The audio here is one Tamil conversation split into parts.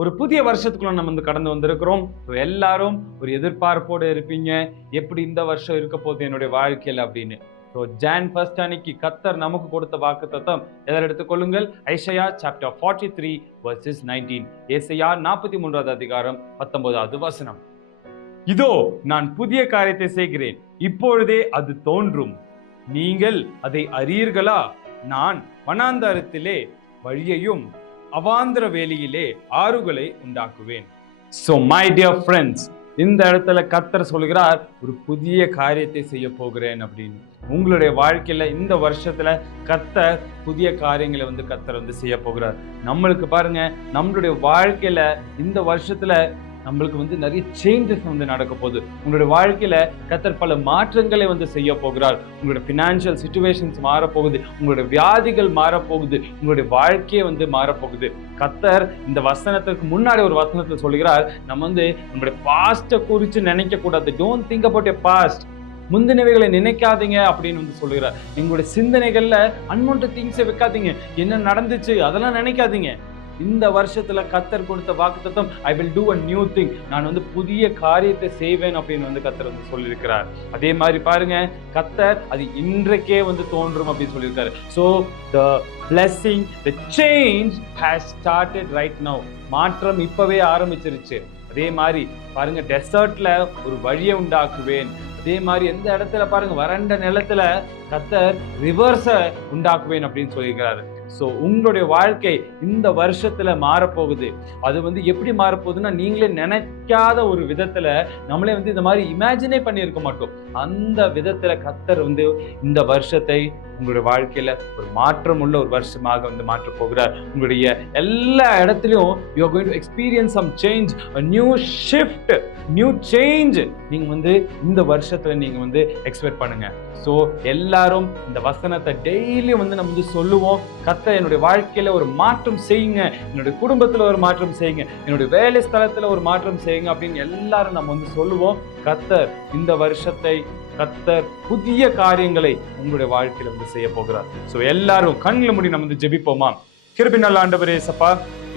ஒரு புதிய வருஷத்துக்குள்ள நம்ம வந்து கடந்து வந்திருக்கிறோம். எல்லாரும் ஒரு எதிர்பார்ப்போடு இருப்பீங்க, எப்படி இந்த வருஷம் இருக்க போகுது என்னுடைய வாழ்க்கையில் அப்படின்னு. ஸோ ஜான் 1 அன்னைக்கு கர்த்தர் நமக்கு கொடுத்த வாக்குத்தத்தம் எதில் எடுத்துக்கொள்ளுங்கள். Isaiah chapter 43 versus 19. ஏசாயா 43வது அதிகாரம் 19வது வசனம். இதோ நான் புதிய காரியத்தை செய்கிறேன், இப்பொழுதே அது தோன்றும், நீங்கள் அதை அறியீர்களா? நான் வனாந்தரத்திலே வழியையும் அவாந்திர வேலியிலே ஆறுகளை உண்டாக்குவேன். So my dear friends, இந்த இடத்துல கர்த்தர் சொல்கிறார், ஒரு புதிய காரியத்தை செய்ய போகிறேன் அப்படின்னு. உங்களுடைய வாழ்க்கையில இந்த வருஷத்துல கர்த்தர் புதிய காரியங்களை வந்து கர்த்தர் வந்து செய்ய போகிறார். நம்மளுக்கு பாருங்க, நம்மளுடைய வாழ்க்கையில இந்த வருஷத்துல நம்மளுக்கு வந்து நிறைய சேஞ்சஸ் வந்து நடக்க போகுது. உங்களுடைய வாழ்க்கையில கர்த்தர் பல மாற்றங்களை வந்து செய்ய போகிறார். உங்களுடைய பினான்சியல் சிச்சுவேஷன்ஸ் மாறப்போகுது, உங்களுடைய வியாதிகள் மாறப்போகுது, உங்களுடைய வாழ்க்கையை வந்து மாறப்போகுது. கர்த்தர் இந்த வசனத்திற்கு முன்னாடி ஒரு வசனத்தை சொல்கிறார், நம்ம வந்து நம்மளுடைய பாஸ்ட குறித்து நினைக்க கூடாது. Don't think about your past. முந்தினவைகளை நினைக்காதீங்க அப்படின்னு வந்து சொல்லுகிறார். எங்களுடைய சிந்தனைகள்ல அன்வான்டட் திங்ஸை வைக்காதீங்க. என்ன நடந்துச்சு அதெல்லாம் நினைக்காதீங்க. இந்த வருஷத்துல கர்த்தர் கொடுத்த வாக்குத்தத்தம், I will do a new thing, நான் வந்து புதிய காரியத்தை செய்வேன் அப்படின்னு வந்து கர்த்தர் வந்து சொல்லியிருக்கிறார். அதே மாதிரி பாருங்க, கர்த்தர் அது இன்றைக்கே வந்து தோன்றும் அப்படின்னு சொல்லியிருக்காரு. So the blessing, the change has started right now. மாற்றம் இப்பவே ஆரம்பிச்சிருச்சு. அதே மாதிரி பாருங்க, டெசர்ட்ல ஒரு வழியை உண்டாக்குவேன். அதே மாதிரி எந்த இடத்துல பாருங்க, வறண்ட நிலத்துல கர்த்தர் ரிவர்ஸை உண்டாக்குவேன் அப்படின்னு சொல்லியிருக்கிறாரு. ஸோ உங்களுடைய வாழ்க்கை இந்த வருஷத்துல மாறப்போகுது. அது வந்து எப்படி மாறப்போகுதுன்னா, நீங்களே நினைக்காத ஒரு விதத்துல, நம்மளே வந்து இந்த மாதிரி இமேஜினே பண்ணியிருக்க மாட்டோம். அந்த விதத்துல கர்த்தர் வந்து இந்த வருஷத்தை உங்களுடைய வாழ்க்கையில ஒரு மாற்றம் உள்ள ஒரு வருஷமாக வந்து மாற்ற போகிறார். உங்களுடைய எல்லா இடத்துலையும் you are going to experience some change, a new shift, new change. நீங்க வந்து இந்த வருஷத்துல நீங்க வந்து எக்ஸ்பெக்ட் பண்ணுங்க. ஸோ எல்லாரும் இந்த வசனத்தை டெய்லி வந்து நம்ம வந்து சொல்லுவோம், கர்த்தர் என்னுடைய வாழ்க்கையில ஒரு மாற்றம் செய்யுங்க, என்னுடைய குடும்பத்துல ஒரு மாற்றம் செய்யுங்க, என்னுடைய வேலை ஸ்தலத்துல ஒரு மாற்றம் செய்யுங்க அப்படின்னு எல்லாரும் நம்ம வந்து சொல்லுவோம். கர்த்தர் இந்த வருஷத்தை கர்த்தர் புதிய காரியங்களை உங்களுடைய வாழ்க்கையில வந்து செய்ய போகிறார். ஸோ எல்லாரும் கண்களை மூடி நம்ம வந்து ஜெபிப்போமா. கிருபை நல்ல ஆண்டவரே சப்பா,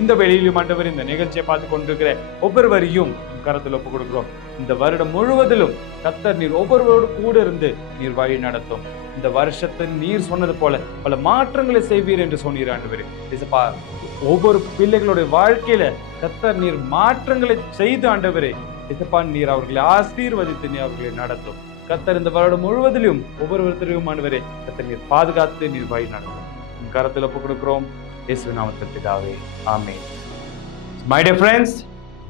இந்த வெளியிலும் ஆண்டவர் இந்த நிகழ்ச்சியை பார்த்து கொண்டிருக்கிற ஒவ்வொருவரையும் கரத்தில் ஒப்பு கொடுக்கிறோம். இந்த வருடம் முழுவதிலும் கர்த்தர் நீர் ஒவ்வொருவரோடு கூட இருந்து நீர் வழி நடத்தும். இந்த வருஷத்தை நீர் சொன்னது போல பல மாற்றங்களை செய்வீர் என்று சொன்னீர் ஆண்டவரே. இசப்பா, ஒவ்வொரு பிள்ளைகளுடைய வாழ்க்கையில கர்த்தர் நீர் மாற்றங்களை செய்து ஆண்டவரே இசப்பா, நீர் அவர்களை ஆசீர்வதித்து நீர் அவர்களை நடத்தும். கர்த்தர் இந்த வருடம் முழுவதிலும் ஒவ்வொருவருத்தரையும் ஆண்டவரே கர்த்தர் நீர் பாதுகாத்து நீர் வழி நடத்தும். கரத்தில் ஒப்பு கொடுக்கிறோம் இயேசுவின் நாமத்தில் பிதாவே, ஆமென். My dear friends,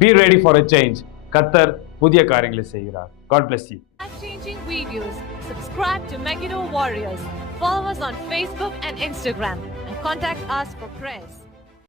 be ready for a change. கர்த்தர் புதிய காரியங்களை செய்கிறார். God bless you. Changing videos. Subscribe to Megiddo Warriors. Follow us on Facebook and Instagram and contact us for prayers.